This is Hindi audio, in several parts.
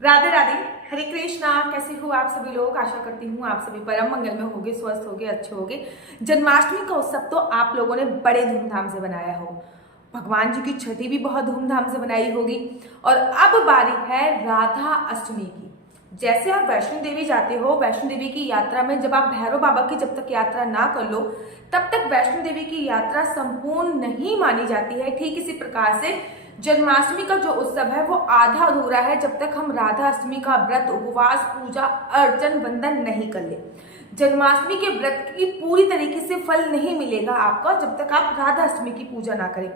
राधे राधे। हरे कृष्णा। कैसे हो आप सभी लोग? आशा करती हूँ आप सभी परम मंगल में होगे, स्वस्थ होगे, अच्छे होगे। जन्माष्टमी का उत्सव तो आप लोगों ने बड़े धूमधाम से बनाया हो, भगवान जी की छठी भी बहुत धूमधाम से बनाई होगी। और अब बारी है राधा अष्टमी की। जैसे आप वैष्णो देवी जाते हो, वैष्णो देवी की यात्रा में जब आप भैरव बाबा की जब तक यात्रा ना कर लो तब तक वैष्णो देवी की यात्रा संपूर्ण नहीं मानी जाती है। ठीक इसी प्रकार से जन्माष्टमी का जो उत्सव है वो आधा अधूरा है जब तक हम राधा अष्टमी का व्रत, उपवास, पूजा अर्चन, वंदन नहीं कर ले। जन्माष्टमी के व्रत की पूरी तरीके से फल नहीं मिलेगा आपका जब तक आप राधा अष्टमी की पूजा ना करें।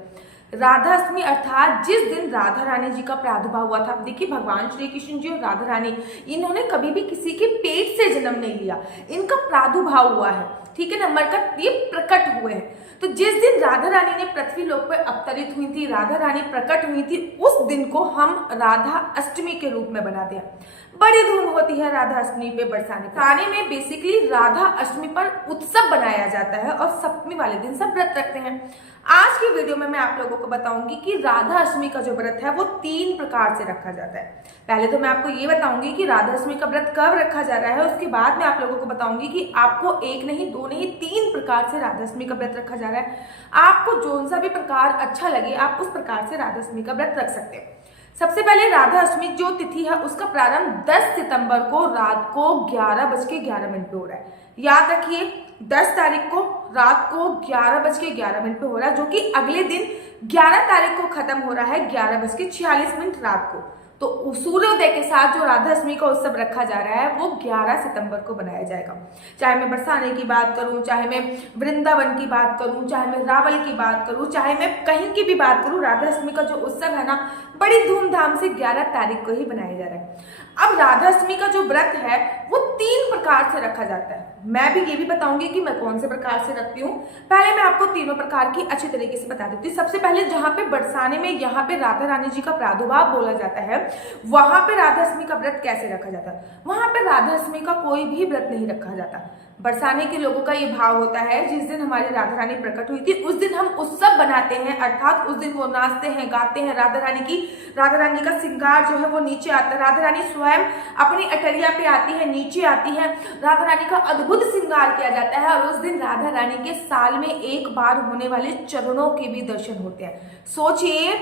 राधा अष्टमी अर्थात जिस दिन राधा रानी जी का प्रादुर्भाव हुआ था। देखिए, भगवान श्री कृष्ण जी और राधा रानी इन्होंने कभी भी किसी के पेट से जन्म नहीं लिया, इनका प्रादुर्भाव हुआ है, ठीक है ना, मरकत ये प्रकट हुए हैं। तो जिस दिन राधा रानी ने पृथ्वी लोक पर अवतरित हुई थी, राधा रानी प्रकट हुई थी, उस दिन को हम राधा अष्टमी के रूप में बनाते हैं। बड़ी धूम होती है राधा अष्टमी पे बरसाने। थाने में बेसिकली राधा अष्टमी पर उत्सव बनाया जाता है और सप्तमी वाले दिन सब व्रत रखते हैं। आज की वीडियो में मैं आप लोगों को बताऊंगी कि राधा अष्टमी का जो व्रत है वो 3 प्रकार से रखा जाता है। पहले तो मैं आपको ये बताऊंगी कि राधा अष्टमी का व्रत कब रखा जा रहा है, उसके बाद मैं आप लोगों को बताऊंगी कि आपको 1 नहीं 2 नहीं 3 प्रकार से राधा अष्टमी का व्रत रखा जा रहा है। आपको जो सा भी प्रकार अच्छा लगे आप उस प्रकार से राधा अष्टमी का व्रत रख सकते हैं। सबसे पहले राधा अष्टमी जो तिथि है उसका प्रारंभ 10 सितंबर को रात को 11:11 पे हो रहा है। याद रखिए, 10 तारीख को रात को 11:11 पे हो रहा है, जो कि अगले दिन 11 तारीख को खत्म हो रहा है 11:46 रात को। तो सूर्योदय के साथ जो राधा अष्टमी का उत्सव रखा जा रहा है वो 11 सितंबर को बनाया जाएगा। चाहे मैं बरसाने की बात करूं, चाहे मैं वृंदावन की बात करूं, चाहे मैं रावल की बात करूं, चाहे मैं कहीं की भी बात करूं, राधा अष्टमी का जो उत्सव है ना बड़ी धूमधाम से 11 तारीख को ही बनाया जा रहा है। अब राधा अष्टमी का जो व्रत है वो 3 प्रकार से रखा जाता है। मैं भी ये भी बताऊंगी कि मैं कौन से प्रकार से रखती हूँ। पहले मैं आपको तीनों प्रकार की अच्छी तरीके से बता देती हूँ। सबसे पहले जहाँ पे बरसाने में यहाँ पे राधा रानी जी का प्रादुर्भाव बोला जाता है, वहां पे राधा अष्टमी का व्रत कैसे रखा जाता है। वहां पे राधा अष्टमी का कोई भी व्रत नहीं रखा जाता। बरसाने के लोगों का ये भाव होता है जिस दिन हमारी राधा रानी प्रकट हुई थी उस दिन हम उत्सव बनाते हैं, अर्थात उस दिन वो नाचते हैं, गाते हैं। राधा रानी का श्रृंगार जो है वो नीचे आता है। राधा रानी स्वयं अपनी अटरिया पे आती है, नीचे आती है। राधा रानी का अद्भुत श्रृंगार किया जाता है और उस दिन राधा रानी के साल में एक बार होने वाले चरणों के भी दर्शन होते हैं। सोचिए,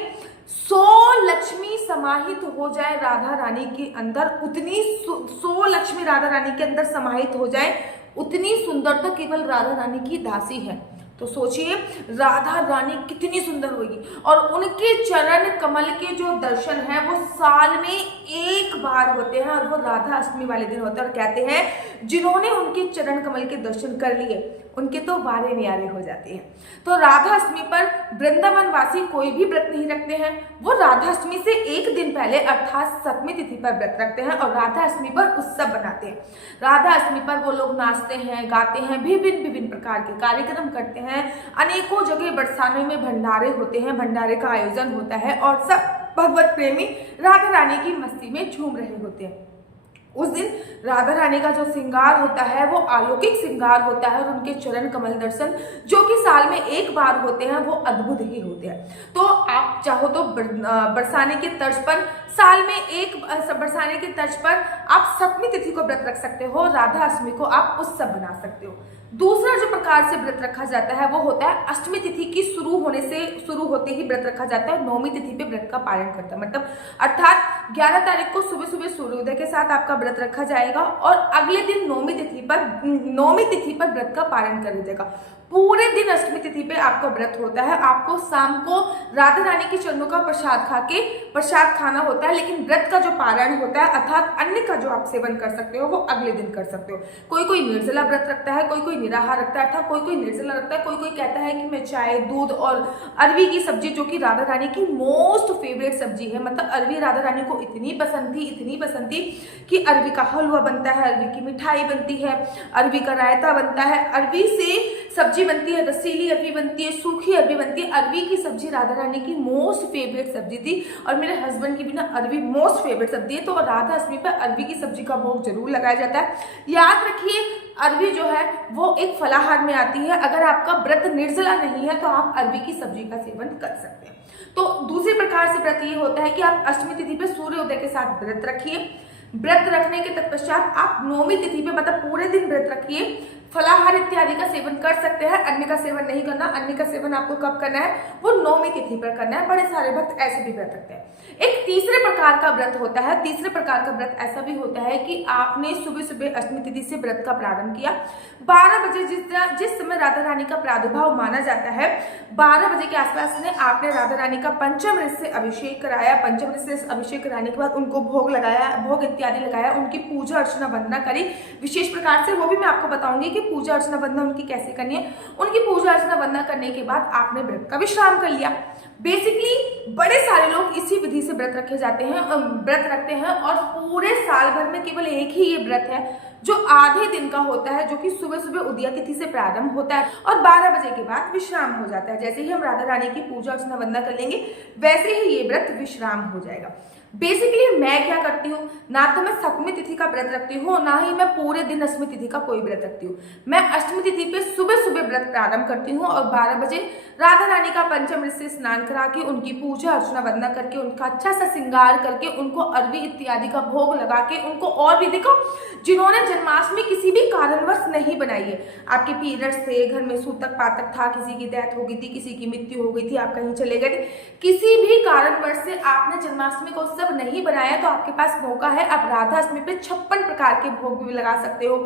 100 लक्ष्मी समाहित हो जाए राधा रानी के अंदर, उतनी 100 लक्ष्मी राधा रानी के अंदर समाहित हो जाए, उतनी सुंदरता केवल राधा रानी की दासी है। तो सोचिए राधा रानी कितनी सुंदर होगी। और उनके चरण कमल के जो दर्शन है वो साल में एक बार होते हैं और वो राधा अष्टमी वाले दिन होते हैं। और कहते हैं जिन्होंने उनके चरण कमल के दर्शन कर लिए उनके तो वारे न्यारे हो जाते हैं। तो राधा अष्टमी पर वृंदावन वासी कोई भी व्रत नहीं रखते हैं, वो राधा अष्टमी से एक दिन पहले अर्थात सप्तमी तिथि पर व्रत रखते हैं और राधा अष्टमी पर उत्सव बनाते हैं। राधा अष्टमी पर वो लोग नाचते हैं, गाते हैं, विभिन्न प्रकार के कार्यक्रम करते हैं। अनेकों जगह बरसाने में भंडारे होते हैं, भंडारे का आयोजन होता है और सब भगवत प्रेमी राधा रानी की मस्ती में झूम रहे होते हैं। उस दिन राधा रानी का जो श्रृंगार होता है वो अलौकिक श्रृंगार होता है और उनके चरण कमल दर्शन जो कि साल में एक बार होते हैं वो अद्भुत ही होते हैं। तो आप चाहो तो बरसाने के तर्ज पर बरसाने के तर्ज पर आप सप्तमी तिथि को व्रत रख सकते हो, राधा अष्टमी को आप उत्सव बना सकते हो। दूसरा जो प्रकार से व्रत रखा जाता है वो होता है अष्टमी तिथि की शुरू होते ही व्रत रखा जाता है। नौमी तिथि पे व्रत का पारण करता है, मतलब अर्थात 11 तारीख को सुबह सुबह सूर्योदय के साथ आपका व्रत रखा जाएगा और अगले दिन नौमी तिथि पर व्रत का पारण कर जाएगा। पूरे दिन अष्टमी तिथि पे आपका व्रत होता है। आपको शाम को राधा रानी के चरणों का प्रसाद खाना होता है, लेकिन व्रत का जो पारण होता है अर्थात अन्न का जो आप सेवन कर सकते हो वो अगले दिन कर सकते हो। कोई निर्जला व्रत रखता है, कोई निराहार रखता है, अर्थात कोई निर्जला रखता है, कोई कहता है कि मैं चाय, दूध और अरवी की सब्जी जो कि राधा रानी की मोस्ट फेवरेट सब्जी है, मतलब अरवी राधा रानी को इतनी पसंद थी कि अरवी का हलवा बनता है, अरवी की मिठाई बनती है, अरवी का रायता बनता है, अरवी से सब्जी बनती है, रसीली अरबी बनती है, सूखी अरबी बनती है। अरबी की सब्जी राधा रानी की मोस्ट फेवरेट सब्जी थी और मेरे हस्बैंड की भी ना अरबी मोस्ट फेवरेट सब्जी है। तो राधा अष्टमी पर अरबी की सब्जी का भोग जरूर लगाया जाता है। याद रखिए, अरबी जो है वो एक फलाहार में आती है। अगर आपका व्रत निर्जला नहीं है तो आप अरबी की सब्जी का सेवन कर सकते हैं। तो दूसरे प्रकार से व्रत ये होता है कि आप अष्टमी तिथि पे सूर्योदय के साथ व्रत रखिए। व्रत रखने के तत्पश्चात आप नौमी तिथि पे मतलब पूरे दिन व्रत रखिए। फलाहार इत्यादि का सेवन कर सकते हैं, अन्न का सेवन नहीं करना। अन्न का सेवन आपको कब करना है? वो नौमी तिथि पर करना है। बड़े सारे भक्त ऐसे भी व्रत रखते हैं। एक तीसरे प्रकार का व्रत होता है। तीसरे प्रकार का व्रत ऐसा भी होता है कि आपने सुबह सुबह अष्टमी तिथि से व्रत का प्रारंभ किया। 12 बजे जिस समय राधा रानी का प्रादुर्भाव माना जाता है, 12 बजे के आसपास में आपने राधा रानी का पंचामृत से अभिषेक कराया। पंचामृत से अभिषेक कराने के बाद उनको भोग लगाया, भोग इत्यादि लगाया, उनकी पूजा अर्चना वंदना करी विशेष प्रकार से। वो भी मैं आपको बताऊंगी कि पूजा अर्चना वंदना उनकी कैसे करनी है। उनकी पूजा अर्चना वंदना करने के बाद आपने व्रत का विश्राम कर लिया। बेसिकली बड़े सारे लोग इसी विधि से व्रत रखे जाते हैं, व्रत रखते हैं और पूरे साल भर में केवल एक ही ये व्रत है जो आधे दिन का होता है, जो कि सुबह सुबह उदया तिथि से प्रारंभ होता है और 12 बजे के बाद विश्राम हो जाता है। जैसे ही हम राधा रानी की पूजा अर्चना वंदना कर लेंगे वैसे ही ये व्रत विश्राम हो जाएगा। बेसिकली मैं क्या करती हूँ, ना तो मैं सप्तमी तिथि का व्रत रखती हूँ, ना ही मैं पूरे दिन अष्टमी तिथि का कोई व्रत रखती हूँ। मैं अष्टमी तिथि पे सुबह सुबह व्रत प्रारंभ करती हूँ और 12 बजे राधा रानी का पंचामृत से स्नान करा के, उनकी पूजा अर्चना वंदना करके, उनका अच्छा सा श्रृंगार करके, उनको अरबी इत्यादि का भोग लगा के, उनको और भी देखो, जिन्होंने जन्माष्टमी किसी भी कारणवश नहीं बनाई है, आपके पीरियड्स थे, घर में सूतक पातक था, किसी की डेथ हो गई थी, किसी की मृत्यु हो गई थी, आप कहीं चले गए थे, किसी भी कारणवश से आपने जन्माष्टमी का उत्सव नहीं बनाया तो आपके पास मौका है। आप राधा अष्टमी पे 56 प्रकार के भोग भी लगा सकते हो।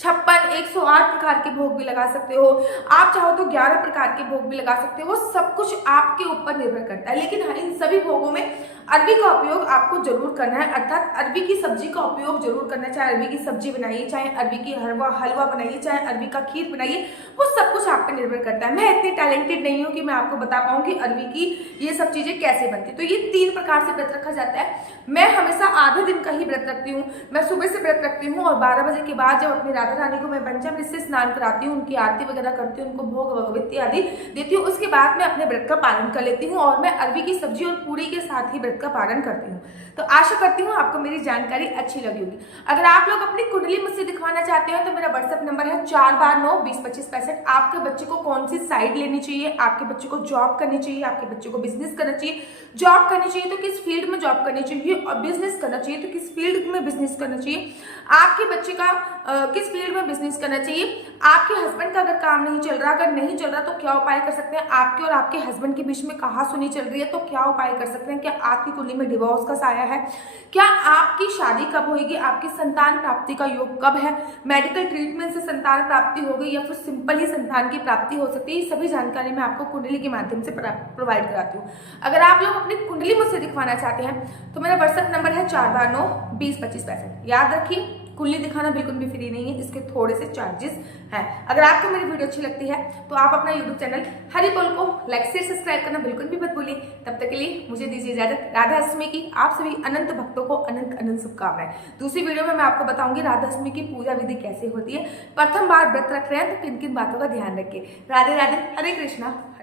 56 108 प्रकार के भोग भी लगा सकते हो। आप चाहो तो 11 प्रकार के भोग भी लगा सकते हो। वो सब कुछ आपके ऊपर निर्भर करता है। लेकिन हाँ, इन सभी भोगों में अरबी का उपयोग आपको जरूर करना है, अर्थात अरबी की सब्जी का उपयोग जरूर करना है। चाहे अरबी की सब्जी बनाइए, चाहे अरबी की हलवा बनाइए, चाहे अरबी का खीर बनाइए, वो सब कुछ आप पे निर्भर करता है। मैं इतनी टैलेंटेड नहीं हूँ कि मैं आपको बता पाऊँ कि अरबी की ये सब चीजें कैसे बनती। तो ये 3 प्रकार से व्रत रखा जाता है। मैं हमेशा आधे दिन का ही व्रत रखती हूँ। मैं सुबह से व्रत रखती हूँ और 12 बजे के बाद जब अपनी राधा रानी को मैं पंचामृत से स्नान कराती हूँ, उनकी आरती वगैरह करती हूँ, उनको भोग इत्यादि देती हूँ, उसके बाद मैं अपने व्रत का पालन कर लेती हूँ और मैं अरबी की सब्जी और पूरी के साथ ही व्रत का पालन करती हूँ। तो आशा करती हूँ आपको मेरी जानकारी अच्छी लगी होगी। अगर आप लोग अपनी कुंडली मुझसे दिखवाना चाहते हो तो मेरा व्हाट्सएप नंबर है 429202565। आपके बच्चे को कौन सी साइड लेनी चाहिए, आपके बच्चे को जॉब करनी चाहिए, आपके बच्चे को बिजनेस करना चाहिए, जॉब करनी चाहिए तो किस फील्ड में जॉब करनी चाहिए, और बिजनेस करना चाहिए तो किस फील्ड में बिजनेस करना चाहिए, आपके बच्चे का किस फील्ड में बिजनेस करना चाहिए, आपके हस्बैंड का अगर काम नहीं चल रहा, अगर नहीं चल रहा तो क्या उपाय कर सकते हैं, आपके और आपके हस्बैंड के बीच में कहासुनी चल रही है तो क्या उपाय कर सकते हैं, क्या आपकी कुंडली में डिवोर्स का साया है, क्या आपकी शादी कब होगी, आपकी संतान प्राप्ति का योग कब है, मेडिकल ट्रीटमेंट से संतान प्राप्ति हो गई या फिर सिंपल ही संतान की प्राप्ति हो सकती है, ये सभी जानकारी मैं आपको कुंडली के माध्यम से प्रोवाइड कराती हूँ। अगर आप लोग अपनी कुंडली मुझसे दिखवाना चाहते हैं तो मेरा व्हाट्सएप नंबर है 429202565। याद रखिए, कुंडली दिखाना बिल्कुल भी फ्री नहीं है, इसके थोड़े से चार्जेस हैं। अगर आपको मेरी वीडियो अच्छी लगती है तो आप अपना यूट्यूब चैनल हरिबोल को लाइक शेयर सब्सक्राइब करना बिल्कुल भी मत भूलिए। तब तक के लिए मुझे दीजिए इजाजत। राधा अष्टमी की आप सभी अनंत भक्तों को अनंत अनंत शुभकामनाएं। दूसरी वीडियो में मैं आपको बताऊंगी राधा अष्टमी की पूजा विधि कैसे होती है। प्रथम बार व्रत रख रहे हैं तो किन किन बातों का ध्यान रखिए। राधे राधे, हरे कृष्णा।